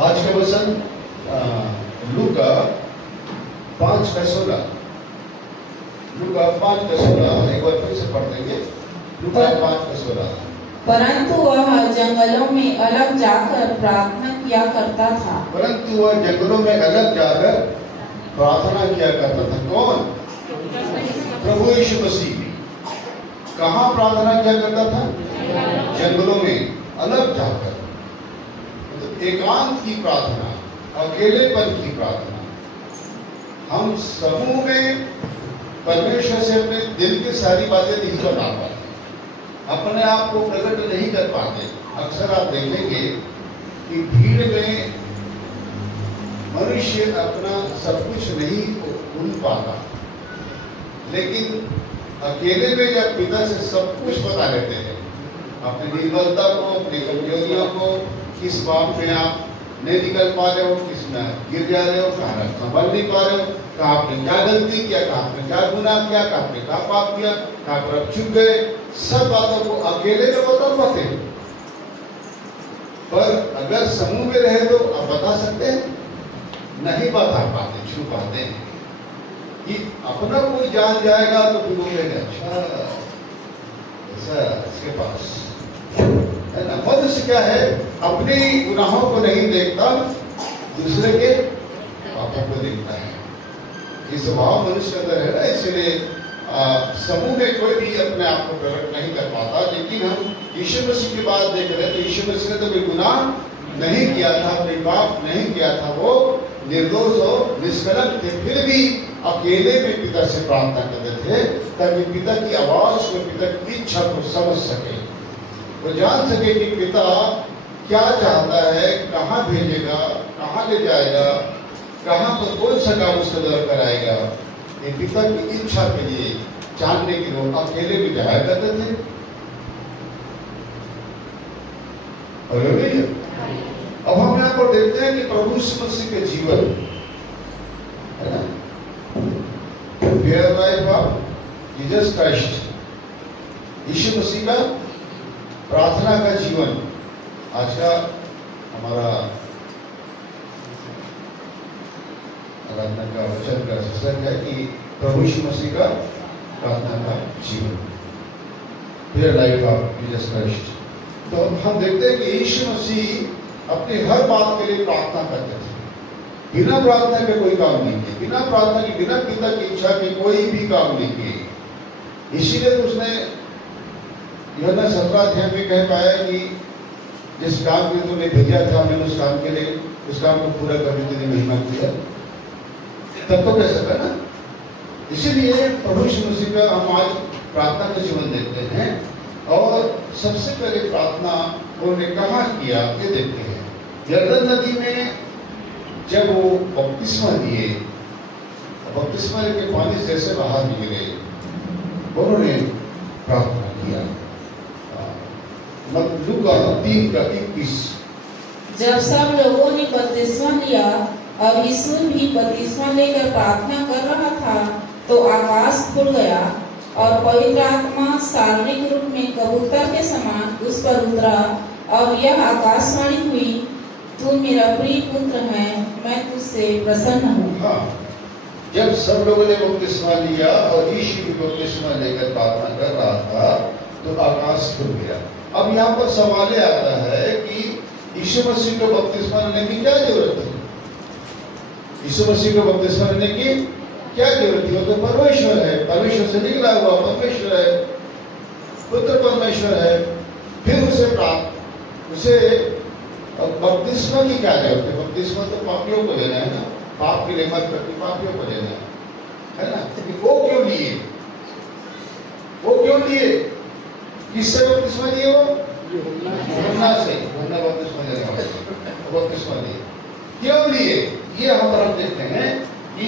आज का वचन लूका 5:16। लूका 5:16 एक बार फिर से पढ़ देंगे। लूका 5:16। परंतु वह जंगलों में अलग जाकर प्रार्थना किया करता था। परंतु वह जंगलों में अलग जाकर प्रार्थना किया करता था। कौन? प्रभु यीशु मसीह। कहाँ प्रार्थना किया करता था? जंगलों में अलग जाकर। तो एकांत की प्रार्थना, अकेलेपन की प्रार्थना। हम समूह में परमेश्वर से अपने दिल की सारी बातें नहीं बता पाते, अपने आप को प्रकट नहीं कर पाते। अक्सर आप देखेंगे कि भीड़ में मनुष्य अपना सब कुछ नहीं भूल पाता, लेकिन अकेले में जब पिता से सब कुछ बता लेते हैं, अपनी निर्बलता को, अपनी कमजोरियों को, किस बात में आप नहीं निकल पा रहे हो, किस में गिर जा रहे हो, कहाँ संभल नहीं पा रहे हो, कहाँ आपने क्या गलती किया, कहाँ आपने क्या गुनाह किया, कहाँ आपने क्या पाप किया, कहाँ पर आप चुप गए, सब बातों को अकेले में बता पाते हैं। पर अगर समूह में रहे तो आप बता सकते हैं? नहीं बता पाते, छुपाते हैं कि अपना कोई जान जाएगा तो फिर बोलेगा अच्छा ऐसा इसके पास है ना। मनुष्य क्या है, अपने गुनाहों को नहीं देखता, दूसरे के पापों को देखता है। ये स्वभाव मनुष्य अंदर है ना, इसलिए समूह में कोई भी अपने आप को प्रकट नहीं कर पाता। लेकिन हम यीशु मसीह की बात देख रहे हैं तो यीशु मसीह ने तो कोई गुनाह नहीं किया था, कोई पाप नहीं किया था, वो निर्दोष और निष्कलंक थे, फिर भी अकेले में पिता से प्रार्थना करते थे ताकि पिता की आवाज को, पिता की इच्छा को समझ सके, वो जान सके कि पिता क्या चाहता है, कहाँ भेजेगा, कहाँ ले जाएगा, कहाँ पर कौन सा काम उसका द्वारा कराएगा। ये पिता की इच्छा के लिए जानने के लिए अकेले भी जाया करते थे। और अब हम यहाँ पर देखते हैं कि प्रभु यीशु मसीह के जीवन है ना, लाइफ ऑफ जीसस क्राइस्ट, यीशु मसीह का प्रार्थना का जीवन। आज का हमारा आराधना का वचन का शीर्षक है कि प्रभु यीशु मसीह का प्रार्थना का जीवन, prayer life of Jesus Christ. तो हम देखते हैं कि यीशु मसीह अपनी हर बात के लिए प्रार्थना करते थे। बिना प्रार्थना के कोई काम नहीं किए, बिना प्रार्थना के, बिना पिता की इच्छा के कोई भी काम नहीं किए। इसीलिए तो उसने यूहन्ना 17 में कह पाया कि जिस काम के तुमने भेजा था, मैंने उस काम के लिए, उस काम को पूरा करने के लिए महिमा किया, तब तो कह सका ना। इसीलिए प्रभु यीशु मसीह का हम आज प्रार्थना का जीवन देखते हैं। और सबसे पहले प्रार्थना उन्होंने कहाँ किया ये देखते हैं। यरदन नदी में जब वो बपतिस्मा दिए, बपतिस्मा के पानी जैसे बाहर निकले, उन्होंने प्रार्थना किया। लूका 3:21। जब सब लोगों ने बपतिस्मा लिया और यीशु भी बपतिस्मा लेकर प्रार्थना कर रहा था तो आकाश खुल गया और पवित्र आत्मा शारीरिक रूप में कबूतर के समान उस पर उतरा और यह आकाशवाणी हुई, तू मेरा प्रिय पुत्र है, मैं तुझसे प्रसन्न हूँ। हाँ, जब सब लोगों ने बपतिस्मा लिया और यीशु भी बपतिस्मा लेकर प्रार्थना कर रहा था तो आकाश खुल गया। अब यहाँ पर सवाल आता है कि यीशु मसीह को बपतिस्मा लेने की क्या जरूरत है? यीशु मसीह को बपतिस्मा लेने की क्या जरूरत थी? वो तो परमेश्वर है, परमेश्वर से निकला हुआ परमेश्वर है, पुत्र परमेश्वर है। फिर उसे बपतिस्मा की क्या जरूरत है? बपतिस्मा तो पापियों को लेना है ना, पाप के लिए मत करके पापियों को लेना है ना। वो क्यों लिए? वो क्यों लिए? किससे बपतिस्मा लिए? वो यूहन्ना से, यूहन्ना बपतिस्मा लिए। क्यों लिए? ये हम देखते हैं कि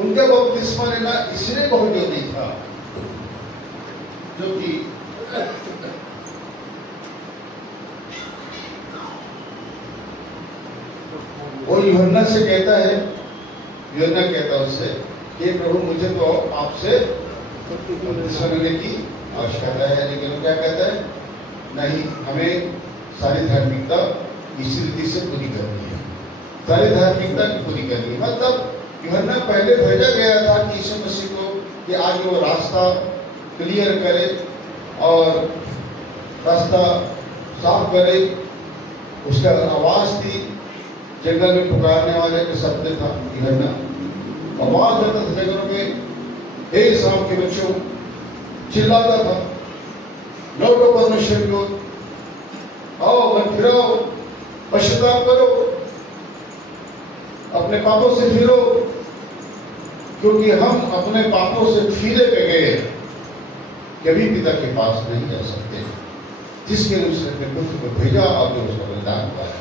उनका बपतिस्मा लेना इसलिए बहुत जरूरी था, जो कि वो यूहन्ना से कहता है, यूहन्ना कहता है उससे कि प्रभु मुझे तो आपसे बपतिस्मा लेने की आवश्यकता है। लेकिन वो क्या कहता है? नहीं, हमें सारी धार्मिकता इस रीति से पूरी करनी है, सारी धार्मिकता की पूरी करनी है। मतलब यूहन्ना पहले भेजा गया था कि यीशु मसीह को कि आगे वो रास्ता क्लियर करे और रास्ता साफ करे। उसका आवाज थी, जंगल में पुकारने वाले के शब्द था यूहन्ना, आवाज देता था जंगलों में, हे इस्राएल के बच्चों, चिल्लाता था, लौटो परमेश्वर को, आओ मन फिराओ, पश्चाताप करो, अपने पापों से फिरो, क्योंकि हम अपने पापों से फिरे पे गए कभी पिता के पास नहीं जा सकते, जिसके लिए उसने अपने पुत्र को भेजा और जो उसका बलिदान पाया।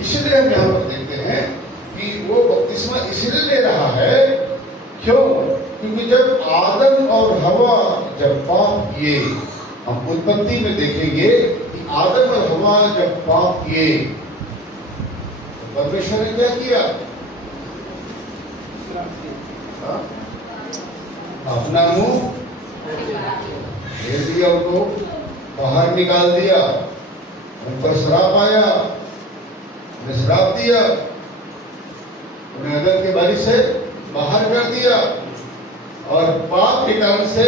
इसलिए हम यहाँ पर देखते हैं कि वो बपतिस्मा इसलिए ले रहा है, क्यों? क्योंकि जब आदम और हवा जब पाप किए, हम उत्पत्ति में देखेंगे कि आदम और हवा जब पाप किए तो परमेश्वर ने क्या किया? अपना मुंह फेर दिया, उनको बाहर निकाल दिया, उन पर श्राप आया, उन्हें श्राप दिया, उन्हें अदन के बारी से बाहर कर दिया और पाप के कारण से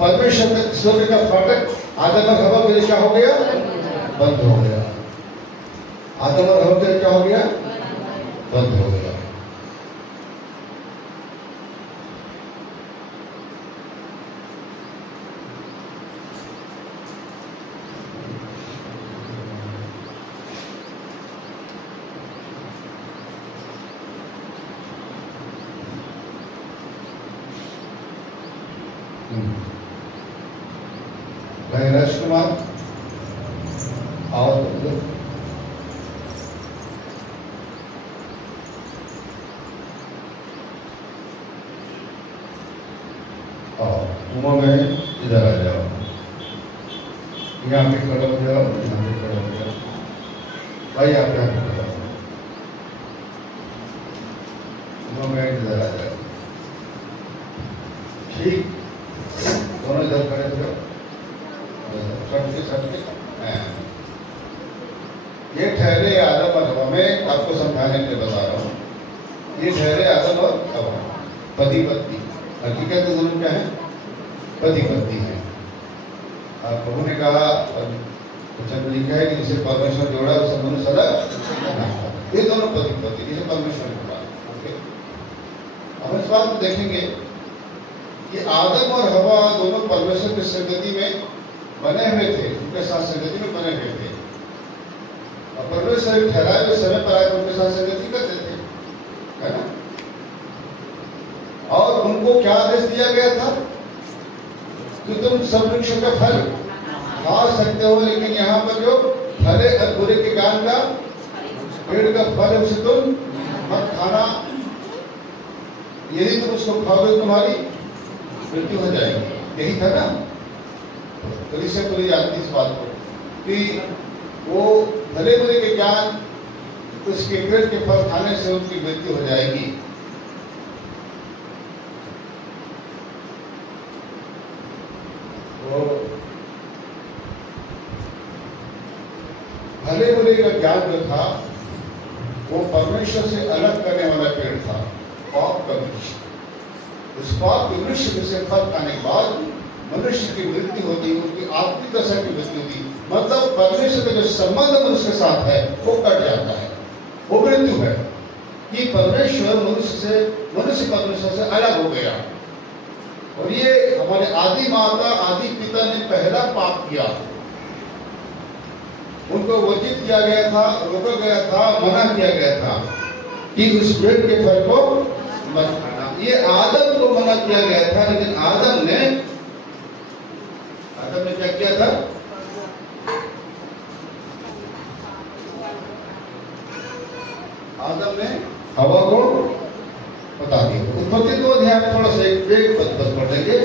परमेश्वर के स्वर्ग का फाटक आदम और हवा के लिए क्या हो गया? बंद हो गया। आदम और हवा के लिए क्या हो गया? बंद हो गया। भाई राजकुमार आओ तो उमा में इधर आ जाओ, यहाँ पे खड़ा हो जाओ, यहाँ पे खड़ा हो जाओ भाई, आप यहाँ पे खड़ा हो, उमा में इधर आ जाओ, ठीक, दोनों इधर खड़े हो जाओ, ये ठहरे आदम और हवा, में आपको समझाने के लिए बता रहा हूँ, ये ठहरे आदम और हवा, पति पत्नी, हकीकत में दोनों क्या है? पति पत्नी है। आप प्रभु ने कहा, वचन लिखा है कि जिसे परमेश्वर जोड़ा उसे मनुष्य अलग, ये दोनों पति पत्नी, जिसे परमेश्वर ने कहा। हम इस बात को देखेंगे कि आदम और हवा दोनों परमेश्वर की संगति में बने हुए थे, उनके साथ संगति में बने हुए थे और परमेश्वर ठहराए हुए समय पर आकर उनके साथ संगति करते थे, है ना? और उनको क्या आदेश दिया गया था कि तुम सब वृक्षों का फल खा सकते हो, लेकिन यहाँ पर जो भले और बुरे के ज्ञान का पेड़ का फल है उसे तुम मत खाना, यदि तुम उसको खाओगे तुम्हारी मृत्यु हो जाएगी। यही था ना? पुलिस से पूरी जानती इस बात को कि वो भले बुरे के ज्ञान उसके पेड़ के फल खाने से उनकी मृत्यु हो जाएगी। तो भले बुरे का ज्ञान जो था वो परमेश्वर से अलग करने वाला पेड़ था, पाप का वृक्ष। उस पाप के वृक्ष में से फल खाने के बाद मनुष्य की मृत्यु होती, उनकी आत्मिक दशा की मृत्यु होती, मतलब परमेश्वर का जो संबंध मनुष्य के साथ है वो कट जाता है, वो मृत्यु है कि परमेश्वर मनुष्य परमेश्वर से अलग हो गया। और ये हमारे आदि माता आदि पिता ने पहला पाप किया, उनको वर्जित किया गया था, रोका गया था, मना किया गया था कि उस पेड़ के फल को मत खाना। ये आदम को मना किया गया था, लेकिन आदम ने क्या किया था? आदम ने हवा को बता दिया। उत्पत्ति 2 अध्याय में थोड़ा सा एक पद पढ़ लेंगे,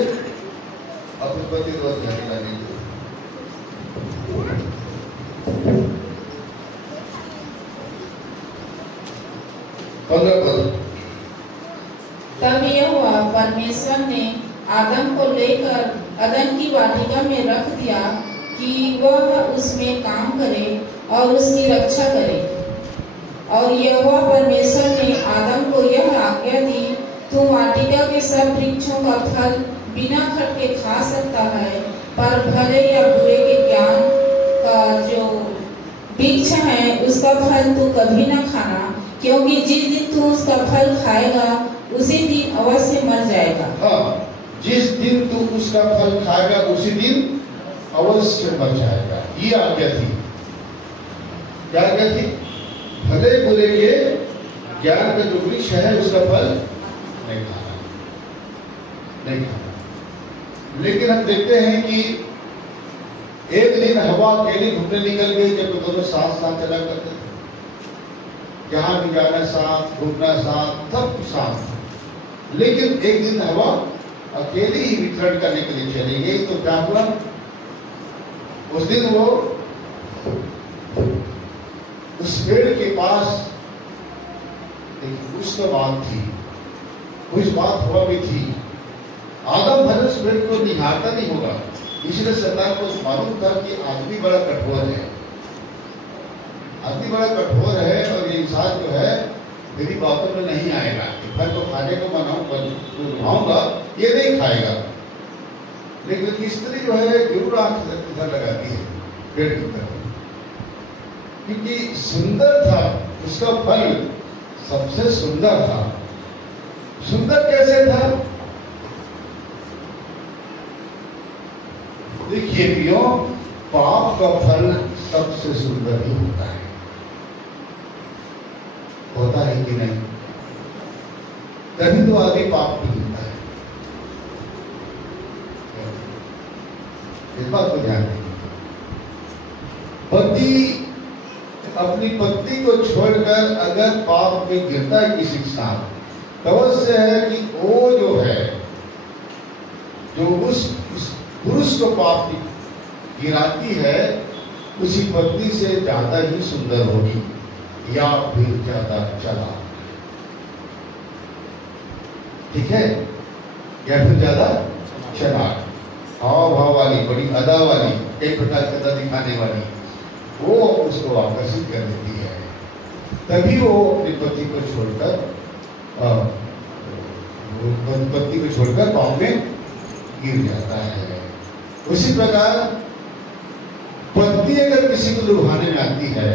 अब उत्पत्ति 2 अध्याय लगेंगे। तब यहोवा परमेश्वर ने आदम को लेकर अदन की वाटिका में रख दिया कि वह उसमें काम करे और उसकी रक्षा करे। और यहोवा परमेश्वर ने आदम को यह आज्ञा दी, तू वाटिका के सब वृक्षों का फल बिना खटके खा सकता है, पर भले या बुरे के ज्ञान का जो वृक्ष है उसका फल तू कभी न खाना, क्योंकि जिस दिन तू उसका फल खाएगा उसी दिन अवश्य मर जाएगा। हाँ, जिस दिन तू उसका फल खाएगा उसी दिन अवश्य मर जाएगा। ये आज्ञा थी। क्या आज्ञा थी? भले बुरे के ज्ञान का जो वृक्ष है उसका फल नहीं खाना, नहीं खाना। लेकिन हम देखते हैं कि एक दिन हवा अकेली घूमने निकल गई, जब दोनों साथ साथ चला करते थे, जहां भी जाना साथ, घूमना साथ, सब साथ। लेकिन एक दिन हवा अकेली ही विचरण करने के लिए चली गई, तो क्या हुआ? उस दिन वो उस पेड़ के पास कुछ तो बात थी, कुछ बात हुआ भी थी। आदम भले उस पेड़ को निहारता नहीं होगा, इसलिए शैतान को मालूम था कि आदमी बड़ा कठोर है, आदमी बड़ा कठोर है और ये इंसान जो है मेरी बातों में नहीं आएगा, फल तो खाने को मनाऊंगा, ये नहीं खाएगा। लेकिन स्त्री जो है जरूर आंख इधर लगाती है पेड़ की तरफ, क्योंकि सुंदर था, उसका फल सबसे सुंदर था। सुंदर कैसे था? देखिए प्रियो, पाप का फल सबसे सुंदर ही होता है कि नहीं? तभी तो आगे पाप भी मिलता है। इस बात को ध्यान रखिए। पति अपनी पत्नी को छोड़कर अगर पाप में गिरता है किसी के साथ, तो अवश्य है कि वो जो है, जो उस पुरुष को पाप गिराती है, उसी पत्नी से ज्यादा ही सुंदर होगी या फिर ज्यादा चालाक, ठीक है, या फिर ज्यादा चालाक, हाव भाव वाली, बड़ी अदा वाली, कई प्रकार की अदा दिखाने वाली, वो उसको आकर्षित कर देती है। तभी वो अपनी पति को छोड़कर पाप में गिर जाता है। उसी प्रकार पत्नी अगर किसी को लुभाने में आती है,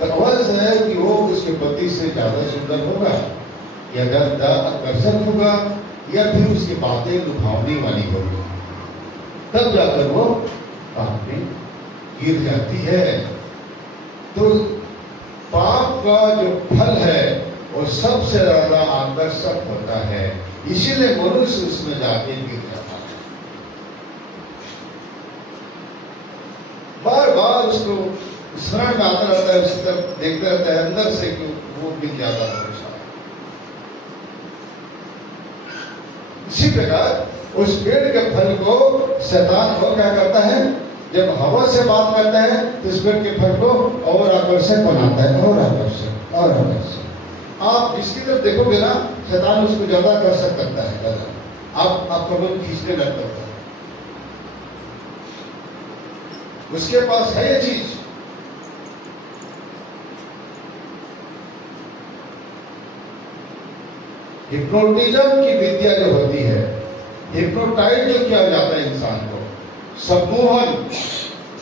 तो अवश्य है कि वो उसके पति से ज्यादा सुंदर होगा या ज्यादा आकर्षक होगा, या फिर उसकी बातें लुभावने वाली होगी, तब जाकर वो पाप में गिर जाती है। तो पाप का जो फल है वो सबसे ज्यादा आकर्षक होता है, इसीलिए मनुष्य उसमें जाके गिर जाता है। बार बार उसको स्मरण में आता रहता है, उसकी तरफ देखता रहता है अंदर से कि वो गिर जाता है। इसी प्रकार उस पेड़ के फल को शैतान को क्या करता है? जब हवा से बात करता है तो इस पेड़ के फल को और आकर्षक बनाता है, और आकर्षक और आकर्षक। आप जिसकी तरफ देखोगे ना, शैतान उसको ज्यादा आकर्षक करता है, ज्यादा आपका मन खींचने लगता है। उसके पास है ये चीज। हिप्नोटिज्म की विद्या जो होती है, हिप्नोटाइज जो किया जाता है इंसान को,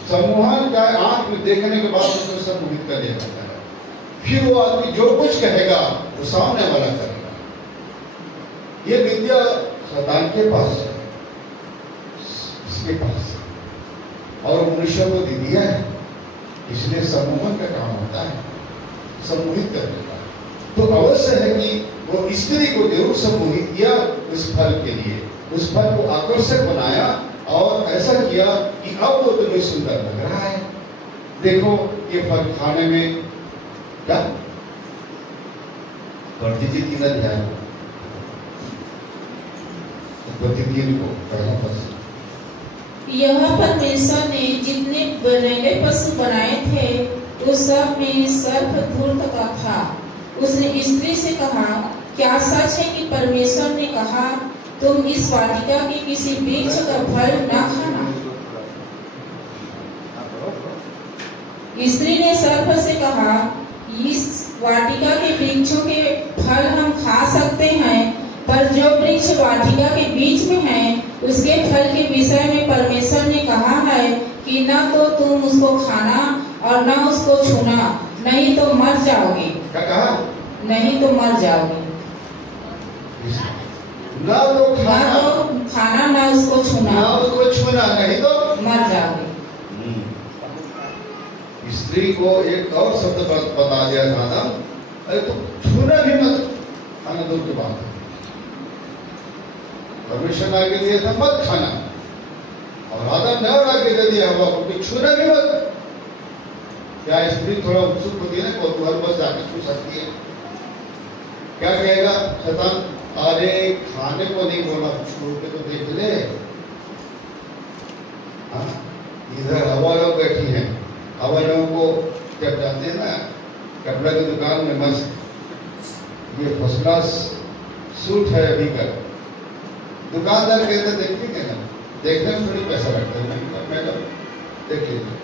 सम्मोहन का आंख में देखने के बाद उसको सम्मोहित कर दिया जाता है। फिर वो आदमी जो कुछ कहेगा वो सामने वाला करेगा। ये विद्या शैतान के पास है, इसके पास है, और मनुष्य को दे दिया है, इसलिए सम्मोहन का काम होता है, सम्मोहित करने का। तो अवश्य है कि वो स्त्री को जरूर सम्मोहित किया उस फल के लिए, उस फल को आकर्षक बनाया और ऐसा किया कि अब वो तुम्हें सुंदर लग रहा है। देखो ये फल खाने में क्या प्रतिदिन 3 अध्याय प्रतिदिन को पहला पद। यह परमेश्वर ने जितने बनेले पशु बनाए थे उस सब में सर्प धूर्त का था। उसने स्त्री से कहा, क्या सच है कि परमेश्वर ने कहा तुम इस वाटिका के किसी वृक्ष का फल न खाना? स्त्री ने सर्प से कहा, इस वाटिका के वृक्षों के फल हम खा सकते हैं, पर जो वृक्ष वाटिका के बीच में है उसके फल के विषय में परमेश्वर ने कहा है कि न तो तुम उसको खाना और न उसको छूना, नहीं तो मर जाओगे। क्या कहा? नहीं तो मर जाओगे। ना तो खाना ना उसको छूना, ना उसको छूना, नहीं तो मर जाओगे। स्त्री को एक और शब्द बता दिया था ना, अरे तो छूना भी मत, खाना दूर की बात है। परमिशन आगे दिया था मत खाना, और आदम ने और आगे दे दिया हवा को छूना भी मत। क्या स्त्री थोड़ा उत्सुक होती है ना, हर बस जाके छू सकती है? क्या कहेगा शैतान? अरे खाने को नहीं बोला, छू के तो देख ले। इधर हवा लोग बैठी हैं, हवा लोगों को जब जाते हैं ना कपड़ा की दुकान में, मस्त ये फर्स्ट क्लास सूट है अभी का, दुकानदार कहते देखिए ना, देखने में थोड़ी पैसा लगता है, मैडम देख लीजिए,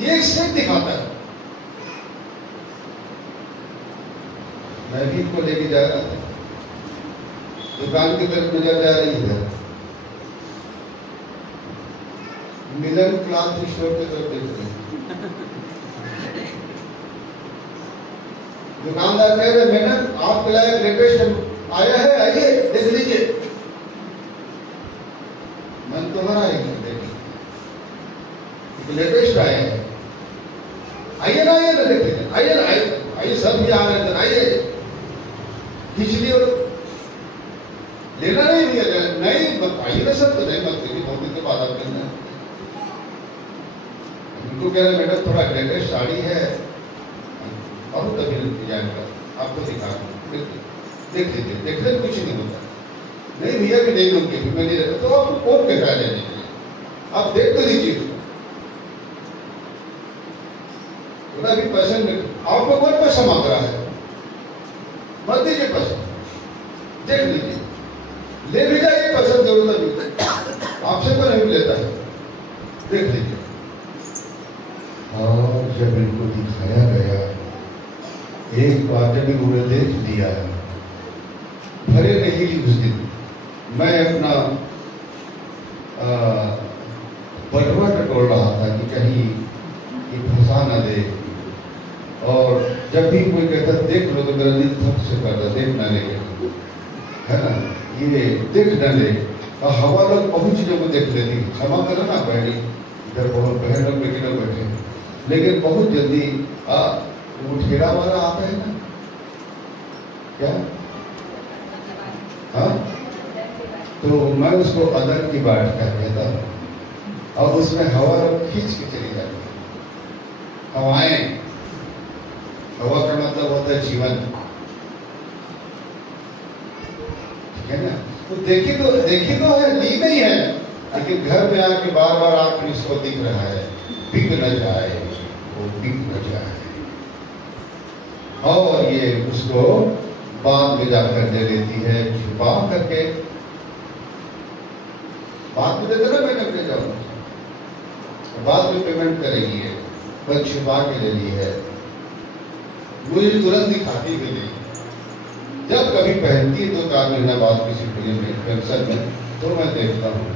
ये एक सेट दिखाता है। मैं भी इनको लेके जा रहा था, दुकान की तरफ नजर जा रही है, मिलन क्लॉथ स्टोर की तरफ देख रहे हैं। दुकानदार कह रहे मैडम आपके लिए लेटेस्ट आया है, आइए देख लीजिए। मन तो भरा है, लेटेस्ट आया है, आइए ना, आइए ना देख लीजिए, आइए ना, आइए सब भी आ रहे हैं, आइए खींच लियो। लेना नहीं लिया जाए, नहीं आइए ना सब, तो नहीं मत देखिए, बहुत दिन के बाद आप लेना। उनको कह रहे मैडम थोड़ा लेटेस्ट साड़ी है, बहुत अभी डिजाइन का, आपको दिखा देख लीजिए, देखने कुछ नहीं होता। नहीं भैया कि नहीं लूंगी, मैं नहीं रहता, तो आपको कौन कहता है लेने के लिए? आप देख तो लीजिए उसको, भी पसंद आपको कौन पैसा मांग रहा है, मत दीजिए पैसा, देख लीजिए, ले भी जाइए, पसंद जरूर नहीं, आपसे तो नहीं लेता है, देख लीजिए। और जब इनको दिखाया गया, एक बात भी उन्हें देख लिया, भरे नहीं उस दिन मैं अपना बटवा टटोल रहा था कि कहीं ये फंसा न दे, और जब भी कोई कहता देख लो तो मेरा दिल थक से करता, देख न ले, है ना, ये देख न ले। और हवा लोग बहुत चीजों को देख लेती, क्षमा करो ना बहनी, इधर बहुत बहन लोग बेटी लोग बैठे, लेकिन बहुत जल्दी वो ठेला वाला आता है ना, क्या हाँ, तो मैं उसको अदर की बाट कर कहता हूँ, और उसमें हवा खींच के चली जाती है। हवाएं, हवा का मतलब होता है जीवन, ठीक है ना। तो देखी तो है, ली नहीं है, लेकिन घर में आके बार बार आंख में इसको दिख रहा है, बिक न जाए, वो बिक न जाए, और ये उसको बाद में जाकर दे देती है, छुपा करके बाद में दे देना, मैंने ले जाऊंगा, बाद में पेमेंट करेगी है, पर छुपा के ले ली है, मुझे तुरंत दिखाती भी नहीं। जब कभी पहनती 2-4 महीना बाद किसी फिल्म में, फंक्शन में, तो मैं देखता हूँ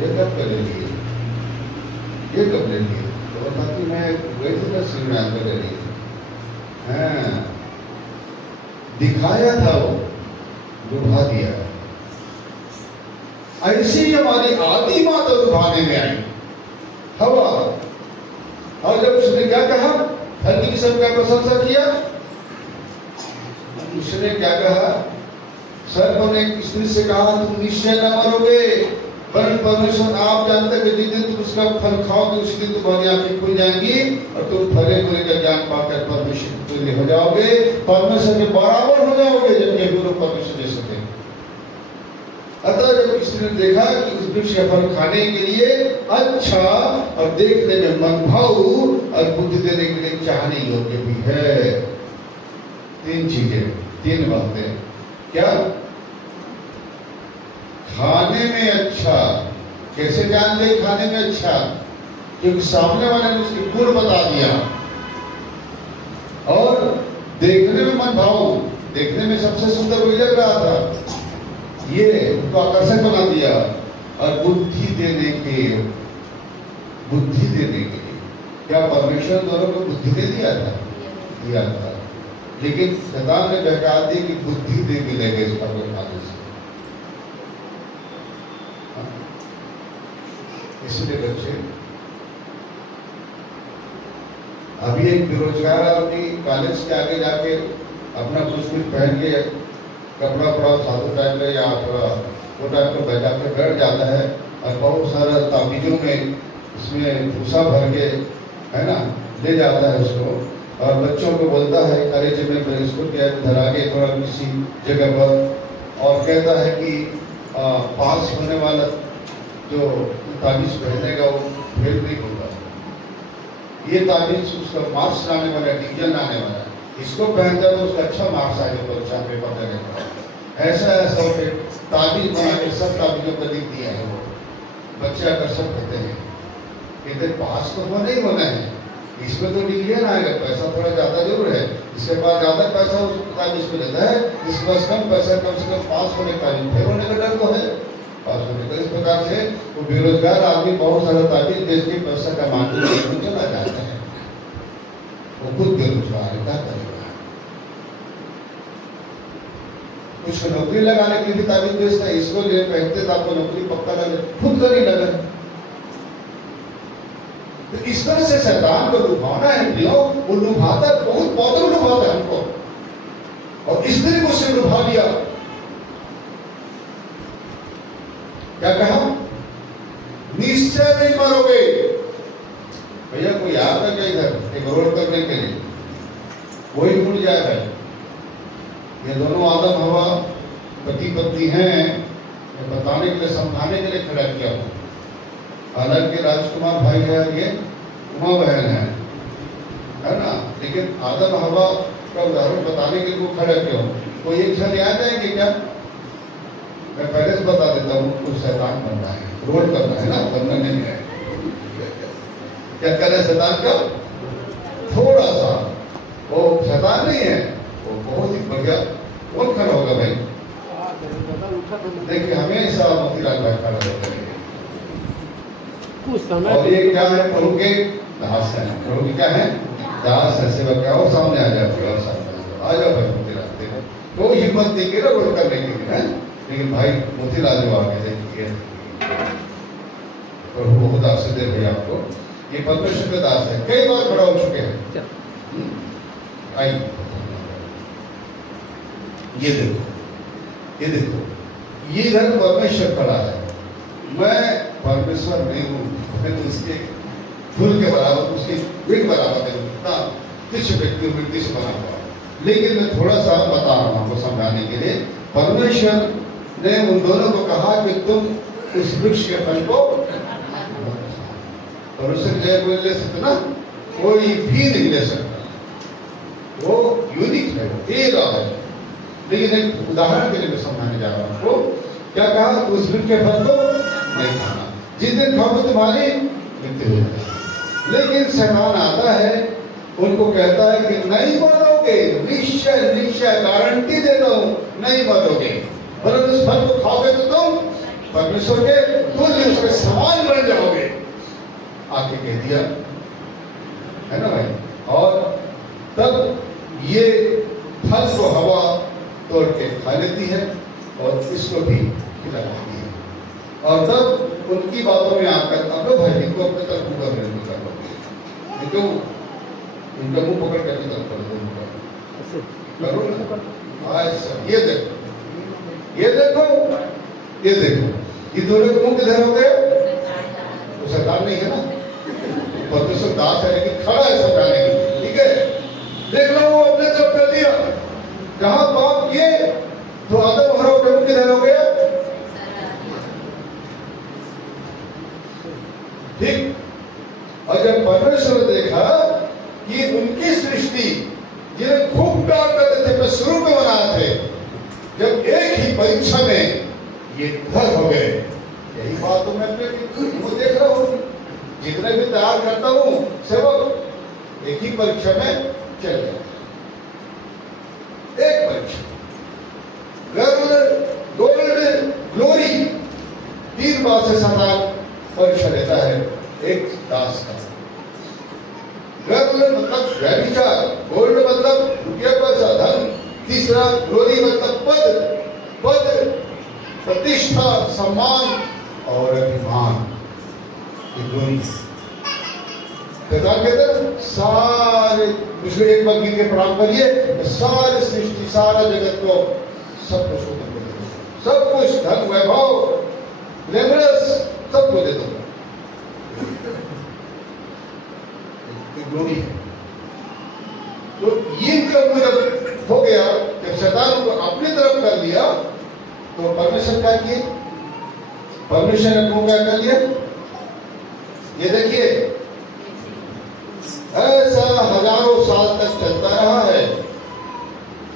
ये कब कर ले लिए, ये कब ले लिए, तो बताती मैं गई थी ना श्रीनाथ में ले ली, हाँ दिखाया था, वो लुभा दिया। ऐसी हमारी आदि माता लुभाने में आई हवा, और जब उसने क्या कहा, फल की सब क्या प्रशंसा किया, उसने क्या कहा, सर्प ने स्त्री से कहा तुम निश्चय न मरोगे, पर परमेश्वर आप जानते हैं कि जिस दिन तुम उसका फल खाओगे उसी दिन तुम्हारी आंखें खुल जाएंगी और तुम भले बुरे का ज्ञान पाकर परमेश्वर के तुल्य हो जाओगे, परमेश्वर के बराबर हो जाओगे, जबकि गुरु परमेश्वर जैसे थे। अतः जब किसी ने देखा कि उस वृक्ष का फल खाने के लिए अच्छा और देखने में मनभाऊ और बुद्धि देने के लिए चाहने योग्य भी है, 3 चीजें, 3 बातें, क्या खाने में अच्छा, कैसे जान गई खाने में अच्छा, क्योंकि सामने वाले ने उसके गुण बता दिया, और देखने में मन भाव, देखने में सबसे सुंदर वही लग रहा था, ये उनको आकर्षक बना दिया। और बुद्धि देने के लिए, क्या परमेश्वर दोनों को बुद्धि दे दिया था, लेकिन शैतान ने बहका दी कि बुद्धि दे मिलेगा इस पर खाने से। इसलिए बच्चे, अभी एक बेरोजगार आदमी कॉलेज के आगे जाके अपना कुछ पहन के कपड़ा पड़ा साधु टाइप में या थोड़ा वो टाइप में बैठा के बैठ जाता है और बहुत सारा ताबीजों में उसमें भूसा भर के, है ना, ले जाता है उसको और बच्चों को बोलता है अरे जब मैं स्कूल गया इधर आगे थोड़ा किसी जगह पर, और कहता है कि पास होने वाला जो ताबीज पहनेगा वो फेल नहीं होगा। ये ताबीज उसका मार्क्स लाने वाला, डिवीजन लाने वाला, इसको पहनता है तो उसका अच्छा मार्क्स आएगा परीक्षा पेपर देने का। ऐसा ताबीज बना के सब ताबीजों पर लिख दिया है वो। बच्चे आकर्षक कहते हैं इधर पास तो वो नहीं होना है, इसमें तो डिवीजन आएगा, पैसा थोड़ा ज्यादा जरूर है, इसके बाद ज्यादा पैसा उस ताबीज को लेता है, इसके पास कम पैसा, कम से कम पास होने का, फेल होने का डर तो है, पास होने का। इस प्रकार से वो बेरोजगार आदमी बहुत सारा ताबीज बेच के पैसा कमाने में चला जाता है। वो खुद बेरोजगार है, क्या करेगा? कुछ नौकरी लगाने के लिए भी ताबीज बेचता है, इसको लिए पहनते तो आपको नौकरी पक्का लगे, खुद तो नहीं लगा। तो इस तरह से शैतान को लुभाना है, वो लुभाता है, बहुत बहुत लुभाता है हमको, और स्त्री को उसे लुभा लिया। क्या कहा? निश्चय नहीं मरोगे। भैया कोई याद है क्या इधर एक रोड करने के लिए? वही भूल जाए भाई, ये दोनों आदम हवा पति पत्नी हैं, बताने के लिए, समझाने के लिए खड़ा किया हूं। हालांकि राजकुमार भाई है, ये उमा बहन है ना, लेकिन आदम हवा का उदाहरण बताने के लिए वो खड़ा किया हूं। कोई एक जन याद आएंगे क्या? मैं पहले से बता देता हूँ, कुछ शैतान बनना है, रोल करना है ना, बनना नहीं है। क्या करे शैतान का? थोड़ा सा, वो शैतान नहीं है, वो बहुत ही बढ़िया। कौन खड़ा होगा भाई? देखिए हमेशा मोतीलाल भाई खड़ा होता है। और ये क्या है? प्रभु के दास है, प्रभु की क्या है? दास है, सेवक है। और सामने आ जाए, और सामने आ जाओ भाई मोतीलाल। देखो कोई हिम्मत नहीं की ना रोल करने के लिए है, लेकिन भाई मोतीलाल जो आगे देखिए, प्रभु बहुत आशीष दे भाई आपको। ये परमेश्वर के दास है, कई बार खड़ा हो चुके हैं। आइए ये देखो, ये देखो, ये इधर परमेश्वर खड़ा है। मैं परमेश्वर नहीं हूं, मैं तो इसके फूल के बराबर, उसके वेट बराबर है, इतना तुच्छ व्यक्ति हूं, मिट्टी से बना हुआ। लेकिन मैं थोड़ा सा बता रहा हूं आपको समझाने के लिए। परमेश्वर ने उन दोनों को कहा कि तुम उस वृक्ष के फल को, परमेश्वर जय कोई ले सकते ना, कोई भी नहीं ले सकता, वो यूनिक है, तेरा है। लेकिन एक उदाहरण के लिए मैं समझाने जा रहा हूं आपको। क्या कहा? उस वृक्ष के फल को नहीं खाना, जिस दिन खाओगे तुम्हारी मृत्यु हो जाएगी। लेकिन शैतान आता है, उनको कहता है कि नहीं मरोगे, निश्चय निश्चय गारंटी देता हूं, नहीं मरोगे, परंतु उस फल को खाओगे तो तुम परमेश्वर के तुल्य, उसके समान बन जाओगे। आके कह दिया है ना भाई। और तब ये फल को हवा तोड़ के खा लेती है और इसको भी खिलाती है। और तब उनकी बातों में आकर अब लो भाई, इनको अपने तरफ मुंह कर रहे, इनको इनका मुंह पकड़ कर तरफ करो ना। ये देखो, ये देखो, ये देखो, ये दोनों के मुंह किधर हो गए? तो शैतान नहीं है ना, परमेश्वर दास है, लेकिन खड़ा है समझाने के लिए। ठीक है, देख लो वो अपने तरफ कर दिया। जहां बात किए तो आदम हरा के मुंह किधर हो गया? ठीक। और जब परमेश्वर ने देखा कि उनकी सृष्टि जिन्हें खूब प्यार करते थे, अपने शुरू में बनाए थे, जब एक ही परीक्षा में ये घर हो गए। यही बात तो मैं अपने वो देख रहा हूं, जितने भी तैयार करता हूं सेवक एक ही परीक्षा में चल गए। एक परीक्षा। गोल्ड ग्लोरी 3 बार से शैतान परीक्षा लेता है एक दास का। गर्ल मतलब व्यभिचार, गोल्ड मतलब रुपया पैसा धन, तीसरा ग्लोरी मतलब पद प्रतिष्ठा सम्मान और अभिमान। ग्लोरी कहते हैं सारे उसको एक बार गिर के प्रणाम करिए, सारे सृष्टि सारा जगत को सब कुछ सब कुछ धन वैभव ग्लैमरस सब कुछ दे दो। ग्लोरी है। तो ये जब हो गया, जब शैतान को अपनी तरफ कर लिया तो परमेश्वर क्या किए? परमेश्वर ने तुमको क्या कर लिया? ये देखिए ऐसा हजारों साल तक चलता रहा है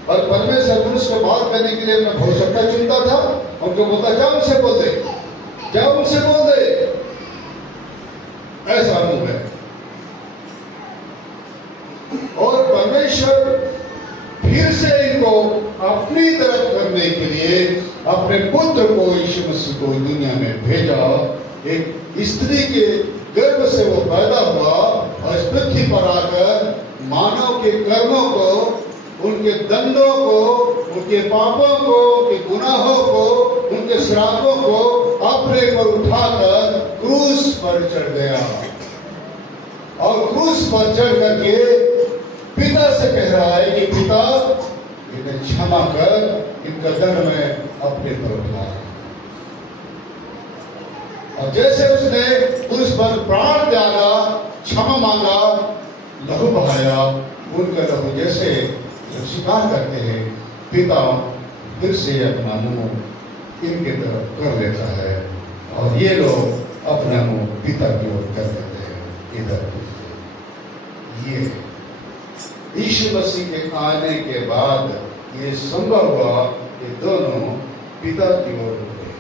और परमेश्वर मनुष्य को बात करने के लिए अपना भविष्यता चुनता था। उनको बोलता जा उनसे बोल दे, जा उनसे बोल दे, ऐसा मुंह है। और परमेश्वर फिर से इनको अपनी तरफ करने के लिए अपने पुत्र को यीशु मसीह को दुनिया में भेजा। एक स्त्री के गर्भ से वो पैदा हुआ और इस पृथ्वी पर आकर मानव के कर्मों को, उनके दंडों को, उनके पापों को, उनके गुनाहों को, उनके श्रापों को अपने पर उठाकर क्रूस पर चढ़ गया और क्रूस पर चढ़ करके पिता से कह रहा है कि पिता इन्हें क्षमा कर, इनका दंड मैं अपने पर उठा। और जैसे उसने क्रूस पर प्राण त्यागा, क्षमा मांगा, लहू बहाया, उनका लहू जैसे स्वीकार करते हैं, पिता फिर से अपना मुंह इनके तरफ कर लेता है और ये लोग अपना मुंह पिता की ओर कर देते हैं। इधर ये यीशु मसीह के आने के बाद ये संभव हुआ कि दोनों पिता की ओर गए।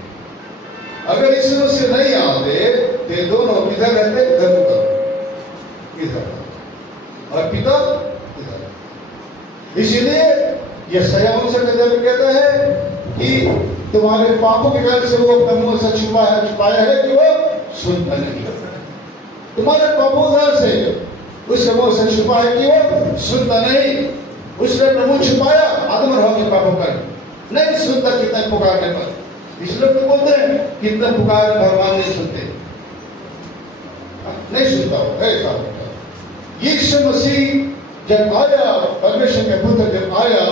अगर यीशु मसीह नहीं आते तो ये दोनों किधर रहते? इधर और पिता इधर। इसीलिए यशायाह 59 कहता है कि तुम्हारे पापों के कारण से वो अपने मुंह से छुपाया है कि वो सुनता नहीं। तुम्हारे पापों से उसके मुंह से छुपा है कि वो सुनता नहीं। उसने प्रभु छुपाया आदम और हवा के पापों का, नहीं सुनता कितना पुकारने पर। इसलिए तो बोलते हैं कितना पुकार भगवान नहीं सुनते, नहीं सुनता हो। ऐसा होता यीशु मसीह जब आया, परमेश्वर के पुत्र जब आया,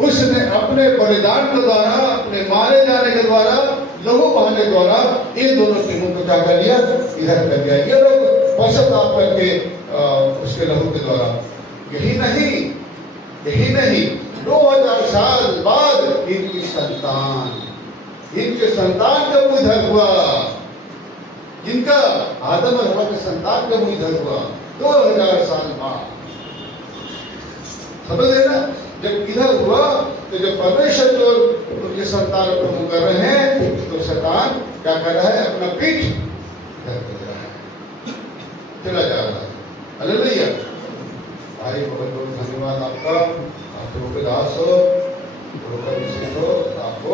उसने अपने बलिदान के द्वारा, अपने मारे जाने के द्वारा, लहू बहाने द्वारा इन दोनों के मुंह को क्या कर लिया? इधर कर दिया। ये लोग पश्चाताप करके उसके लहू के द्वारा। यही नहीं 2000 साल बाद इनकी संतान का मुंह इधर हुआ। जिनका आदम और हवा के संतान का मुंह इधर हुआ 2000 साल बाद। समझ लेना, जब इधर हुआ तो जब परमेश्वर जो उनके संतान को मुंह कर रहे हैं तो शैतान क्या कर रहा है? अपना पीठ इधर कर रहा है, चला जा रहा है। हालेलुया। भाई बहुत बहुत धन्यवाद आपका। आप लोगों के दास हो, आपको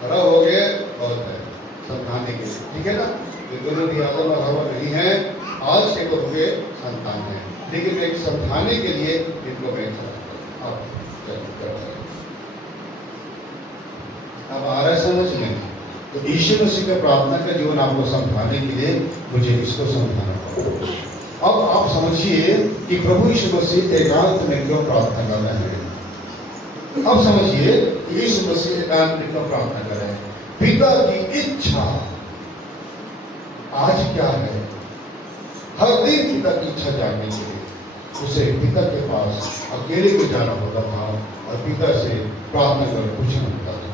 खड़ा हो गए और समझाने के लिए, ठीक है ना? ये दोनों भी आदम और हवा नहीं है, आज के लोग के संतान है, लेकिन एक समझाने के लिए इनको मैं अब आ रहा है समझ में। तो यीशु मसीह का प्रार्थना का जीवन आपको समझाने के लिए मुझे इसको समझाना पड़ा। अब आप समझिए कि प्रभु यीशु मसीह एकांत में क्यों प्रार्थना कर रहे हैं। अब समझिए यीशु मसीह एकांत में क्यों प्रार्थना कर रहे हैं। पिता की इच्छा आज क्या है? हर दिन पिता की इच्छा जानने के लिए उसे पिता के पास अकेले को जाना होता था और पिता से प्रार्थना कर पूछना होता था।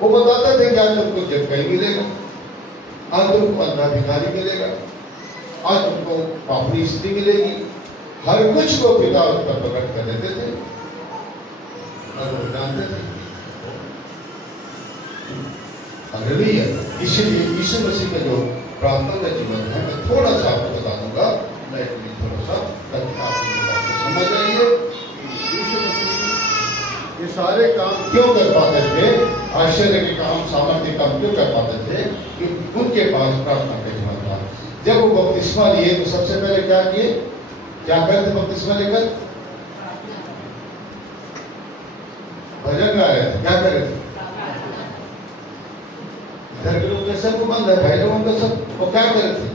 वो बताते थे कि आज तुमको जगह मिलेगा, आज तुमको अंधाधिकारी मिलेगा, आज तुमको पापड़ी स्थिति मिलेगी। हर कुछ को पिता उस पर प्रकट कर देते थे और वो जानते थे। हालेलुया। इसलिए यीशु मसीह का जो प्रार्थना का जीवन है मैं थोड़ा सा आपको बता दूंगा, मैं थोड़ा सा ताकि आप समझ आइए। सारे काम क्यों कर पाते थे, आश्चर्य के काम, सामर्थ्य काम क्यों कर पाते थे? कि उनके पास प्रार्थना का जीवन था। जब वो बपतिस्मा लिए तो सबसे पहले क्या किए? क्या करते बपतिस्मा लेकर? भजन गा रहे थे। क्या कर रहे थे? इधर के लोग कैसे को बंद है, भाई लोगों का सब वो क्या कर रहे थे?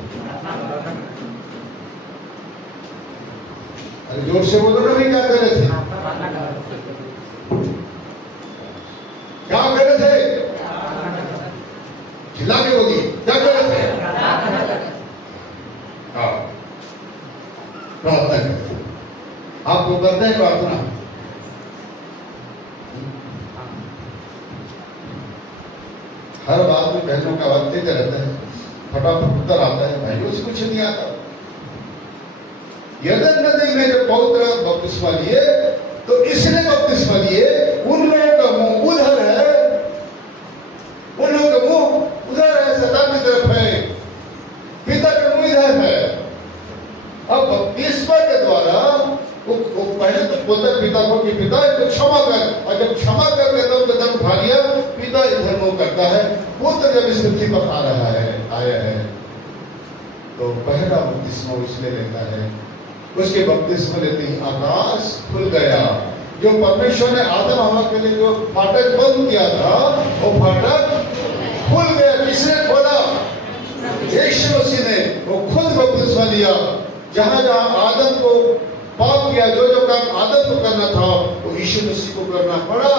अरे जोर से बोलो ना, भाई क्या कर रहे थे? क्या कर रहे थे? चिल्ला के बोलिए, क्या कर रहे थे? हाँ, प्रार्थना करते। आपको करते हैं प्रार्थना? हर बात में बहनों का आवाज तेज रहता है, फटाफट उत्तर आता है, भाइयों से कुछ नहीं आता। यर्दन नदी में जब पवित्र बपतिस्मा लिए तो इसने बपतिस्मा लिए, उन लोगों का मुंह उधर है, उन लोगों का मुंह उधर है, शैतान की तरफ है, पिता का मुंह इधर है। अब बपतिस्मा के द्वारा वो पहले तो बोलता पिता को कि पिता इसको क्षमा कर, और जब क्षमा कर लेता उनका दम उठा लिया, पिता इधर मुंह करता है। पुत्र जब इस पृथ्वी पर आया है तो पहला बपतिस्मा इसलिए लेता है। उसके बपतिस्मा लेते ही आकाश खुल गया। जो परमेश्वर ने आदम हवा के लिए जो फाटक बंद किया था, वो फाटक खुल गया। किसने खोला? यीशु मसीह ने। वो खुद बपतिस्मा लिया। जहां जहां आदम को पाप किया, जो जो काम आदम को करना था वो यीशु मसीह को करना पड़ा।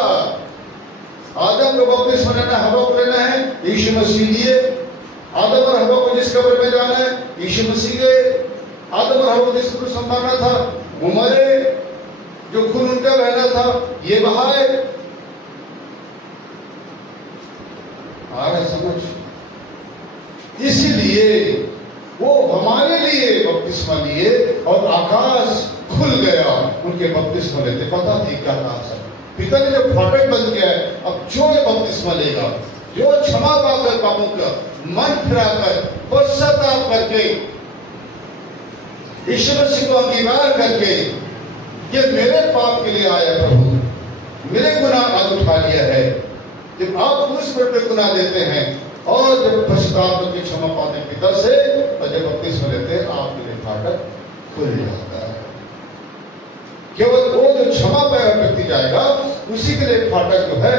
आदम को बपतिस्मा लेना, हवा को लेना है, यीशु मसीह लिए। आदम और हवा को जिस कब्र में जाना है, यीशु मसीह गए। आदम और हवा को जिस कब्र संभालना था वो मरे, जो खून उनका बहना था ये बहाए। आ रहा समझ? इसीलिए वो हमारे लिए बपतिस्मा लिए और आकाश खुल गया उनके बपतिस्मा लेते। पता थी क्या था सर? पिता ने जो फाटक बंद किया है, अब जो बपतिस्मा लेगा, जो क्षमा पाकर पापों का मन फिराकर पश्चाताप करके यीशु मसीह को अंगीकार करके ये मेरे पाप के लिए आया प्रभु, मेरे गुनाह आज उठा लिया है। जब आप पुरुष पे गुनाह देते हैं और जब पश्चाताप करके क्षमा पाते पिता से, और जब बपतिस्मा लेते हैं आपके लिए फाटक खुल जाता है। केवल वो जो क्षमा पे व्यक्ति जाएगा उसी के लिए फाटक जो है